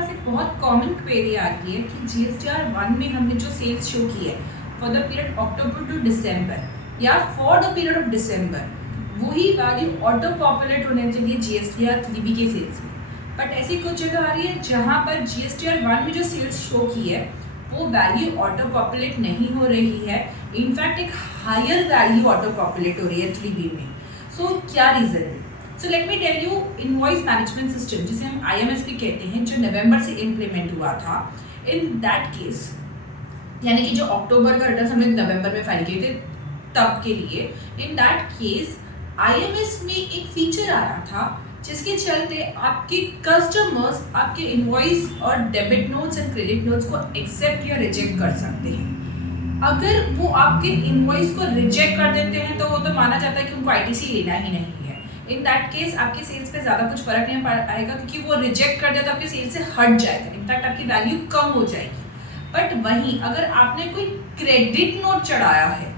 पास एक बहुत common query आ रही है कि जीएसटीआर 1 में हमने जो सेल्स शो की है for the period October to December या for the period of December, वही वैल्यू ऑटो पॉपुलेट होने चाहिए जीएसटीआर 3B के सेल्स में। बट ऐसी कुछ जगह आ रही है जहाँ पर जीएसटीआर 1 में जो सेल्स शो की है वो वैल्यू ऑटो पॉपुलेट नहीं हो रही है, इनफैक्ट एक हायर वैल्यू ऑटो पॉपुलेट हो रही है 3B में। सो क्या रीज़न है? So let me tell you, invoice management system जिसे हम IMS भी कहते हैं, जो नवंबर से इम्प्लीमेंट हुआ था, इन दैट केस यानी कि जो अक्टूबर का रिटर्न हमने नवंबर में फाइल किए थे तब के लिए, इन दैट केस IMS में एक फीचर आया था जिसके चलते आपके कस्टमर्स आपके इनवॉइस और debit notes and credit notes को एक्सेप्ट या रिजेक्ट कर सकते हैं। अगर वो आपके इनवॉइस को रिजेक्ट कर देते हैं तो वो तो माना जाता है कि उनको ITC लेना ही नहीं है। इन दैट केस आपके सेल्स पे ज़्यादा कुछ फर्क नहीं आएगा, क्योंकि वो रिजेक्ट कर दिया तो आपके सेल्स से हट जाएगा, इनफैक्ट आपकी वैल्यू कम हो जाएगी। बट वहीं अगर आपने कोई क्रेडिट नोट चढ़ाया है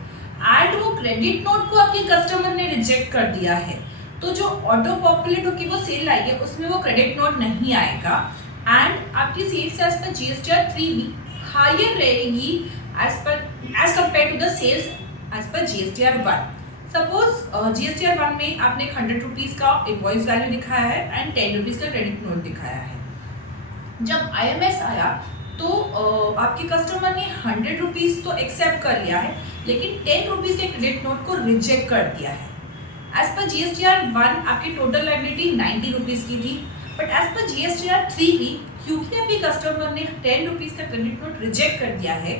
एंड वो क्रेडिट नोट को आपके कस्टमर ने रिजेक्ट कर दिया है, तो जो ऑटो पॉपुलेट होकर वो सेल आई है उसमें वो क्रेडिट नोट नहीं आएगा एंड आपकी sales as per GSTR 3B higher रहेगी as compared to the sales as per GSTR 1। Suppose GSTR 1 में आपने 100 रुपीज़ का इनवॉइस वैल्यू दिखाया है एंड 10 रुपीज़ का क्रेडिट नोट दिखाया है। जब IMS आया तो आपके कस्टमर ने 100 रुपीज़ तो एक्सेप्ट कर लिया है, लेकिन 10 रुपीज़ के क्रेडिट नोट को रिजेक्ट कर दिया है। एज पर जीएसटीआर 1 आपकी टोटल लायबिलिटी 90 रुपीज़ की थी, but as per GSTR 3B क्योंकि आपके कस्टमर ने 10 रुपीज़ का क्रेडिट नोट रिजेक्ट कर दिया है,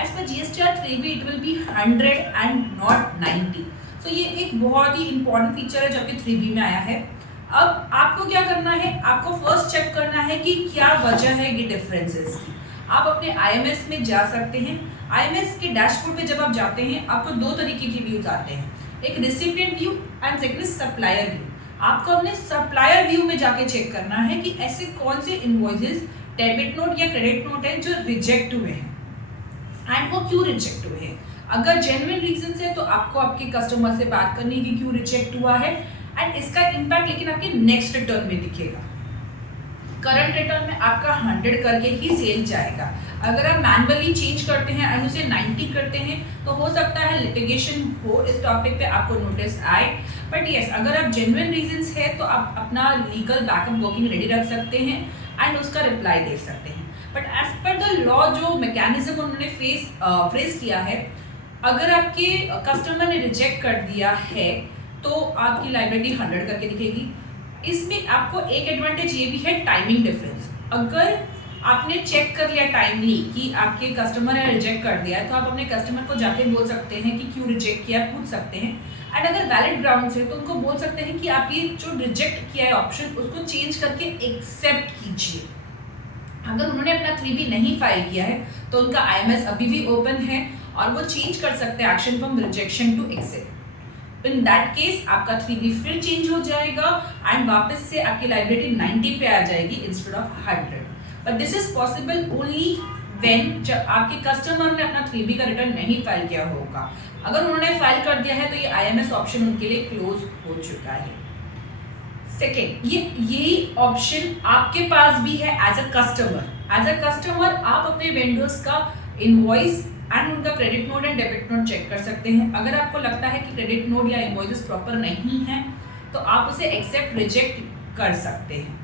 as per GSTR 3B it will be 100 and not 90। So ये एक बहुत ही इंपॉर्टेंट फीचर है जो आपके 3B में आया है। अब आपको क्या करना है, आपको फर्स्ट चेक करना है कि क्या वजह है ये डिफरेंसेस की। आप अपने IMS में जा सकते हैं। IMS के डैशबोर्ड पे जब आप जाते हैं आपको दो तरीके की व्यूज आते हैं, एक recipient view and second supplier view. आपको अपने सप्लायर व्यू में जाके चेक करना है कि ऐसे कौन से इनवॉइसेस डेबिट नोट या क्रेडिट नोट है जो रिजेक्ट हुए हैं एंड वो क्यों रिजेक्ट हुए हैं। अगर जेन्युइन रीजन है तो आपको आपके कस्टमर से बात करनी है कि क्यों रिजेक्ट हुआ है एंड इसका इम्पैक्ट लेकिन आपके नेक्स्ट रिटर्न में दिखेगा। करंट रिटर्न में आपका 100 करके ही सेल जाएगा। अगर आप मैनुअली चेंज करते हैं एंड उसे 90 करते हैं तो हो सकता है लिटिगेशन हो इस टॉपिक पे, आपको नोटिस आए। बट यस, अगर आप जेन्युइन रीजंस है तो आप अपना लीगल बैकअप वर्किंग रेडी रख सकते हैं एंड उसका रिप्लाई दे सकते हैं। But as per the law जो मैकेनिज्म उन्होंने फ्रेज किया है, अगर आपके कस्टमर ने रिजेक्ट कर दिया है तो आपकी लायबिलिटी 100 करके दिखेगी। इसमें आपको एक एडवांटेज ये भी है, टाइमिंग डिफरेंस। अगर आपने चेक कर लिया टाइमली कि आपके कस्टमर ने रिजेक्ट कर दिया है तो आप अपने कस्टमर को जाके बोल सकते हैं कि क्यों रिजेक्ट किया, पूछ सकते हैं। एंड अगर वैलिड ग्राउंड है तो उनको बोल सकते हैं कि आप ये जो रिजेक्ट किया है ऑप्शन उसको चेंज करके एक्सेप्ट कीजिए। अगर उन्होंने अपना 3B नहीं फाइल किया है तो उनका IMS अभी भी ओपन है और वो चेंज कर सकते हैं action from rejection to accept. In that case आपका 3B फिर चेंज हो जाएगा एंड वापस से आपकी लायबिलिटी 90 पे आ जाएगी instead of 100। But this is possible only when जब आपके कस्टमर ने अपना 3B का रिटर्न नहीं फाइल किया होगा। अगर उन्होंने फाइल कर दिया है तो ये IMS ऑप्शन उनके लिए क्लोज हो चुका है। सेकेंड, यही ऑप्शन आपके पास भी है as a customer. As a customer आप अपने वेंडर्स का इनवॉइस एंड उनका credit note and debit note check कर सकते हैं। अगर आपको लगता है कि क्रेडिट नोट या इनवॉइसेस प्रॉपर नहीं है तो आप उसे एक्सेप्ट रिजेक्ट कर सकते हैं।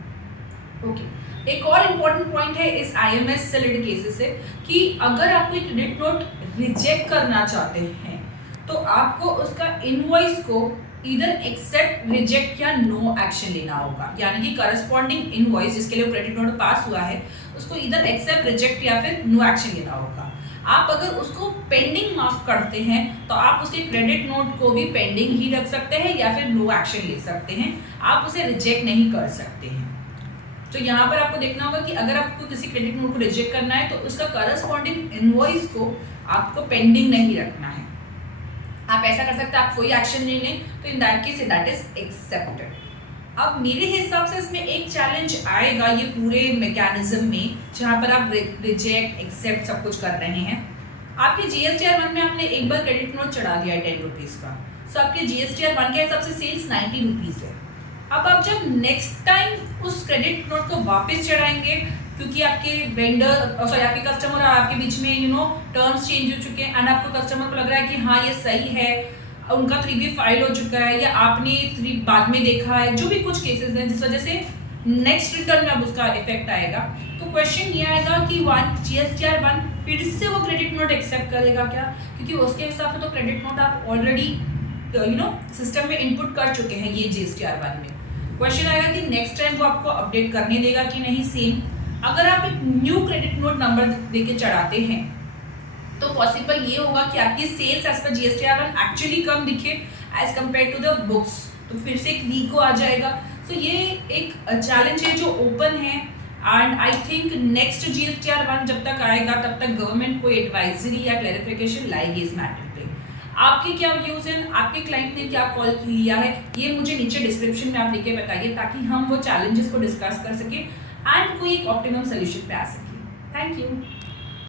ओके, एक और इम्पॉर्टेंट पॉइंट है इस IMS से रिलेटेड केसेस से कि अगर आप कोई क्रेडिट नोट रिजेक्ट करना चाहते हैं तो आपको उसका इनवॉइस को इधर एक्सेप्ट, रिजेक्ट या नो एक्शन लेना होगा। यानी कि करस्पॉन्डिंग इनवॉइस जिसके लिए क्रेडिट नोट पास हुआ है उसको इधर एक्सेप्ट, रिजेक्ट या फिर नो एक्शन लेना होगा। आप अगर उसको पेंडिंग मार्क करते हैं तो आप उसके क्रेडिट नोट को भी पेंडिंग ही रख सकते हैं या फिर नो एक्शन ले सकते हैं, आप उसे रिजेक्ट नहीं कर सकते हैं। तो यहाँ पर आपको देखना होगा कि अगर आपको किसी क्रेडिट नोट को रिजेक्ट करना है तो उसका करस्पॉन्डिंग इनवॉइस को आपको पेंडिंग नहीं रखना है। आप ऐसा कर सकते हैं, आप कोई एक्शन नहीं लें तो इन that case that is accepted. अब मेरे हिसाब से इसमें एक चैलेंज आएगा ये पूरे मैकेनिज्म में, जहाँ पर आप रिजेक्ट, एक्सेप्ट सब कुछ कर रहे हैं। आपके जीएसटीआर 1 में आपने एक बार क्रेडिट नोट चढ़ा दिया है 10 रुपीज़ का, सो आपके जीएसटीआर 1 के हिसाब से सेल्स 90 रुपीज़ है। अब आप जब नेक्स्ट टाइम उस क्रेडिट नोट को वापस चढ़ाएंगे क्योंकि आपके वेंडर सॉरी आपके कस्टमर और आपके बीच में टर्म्स चेंज हो चुके हैं एंड आपको कस्टमर को लग रहा है कि हाँ ये सही है, उनका 3B फाइल हो चुका है या आपने 3 बाद में देखा है, जो भी कुछ केसेस हैं जिस वजह से नेक्स्ट रिटर्न में अब उसका इफेक्ट आएगा। तो क्वेश्चन ये आएगा कि GSTR 1 फिर से वो क्रेडिट नोट एक्सेप्ट करेगा क्या, क्योंकि उसके हिसाब से तो क्रेडिट नोट आप ऑलरेडी सिस्टम में इनपुट कर चुके हैं ये GSTR 1 में। क्वेश्चन आएगा कि नेक्स्ट टाइम वो आपको अपडेट करने देगा कि नहीं सेम। अगर आप एक न्यू क्रेडिट नोट नंबर देके चढ़ाते हैं तो पॉसिबल ये होगा कि आपकी sales as per GSTR 1 actually कम दिखे as compared to the books, तो फिर से एक वीक आ जाएगा। सो ये एक चैलेंज है जो ओपन है and I think next GSTR 1 जब तक आएगा तब तक गवर्नमेंट कोई एडवाइजरी या क्लैरिफिकेशन लाएगी इस मैटर पे। आपके क्या व्यूज हैं, आपके क्लाइंट ने क्या कॉल लिया है, ये मुझे नीचे डिस्क्रिप्शन में आप लिख के बताइए ताकि हम वो चैलेंजेस को डिस्कस कर सके एंड कोई एक ऑप्टिमम सोल्यूशन पे आ सके। Thank you.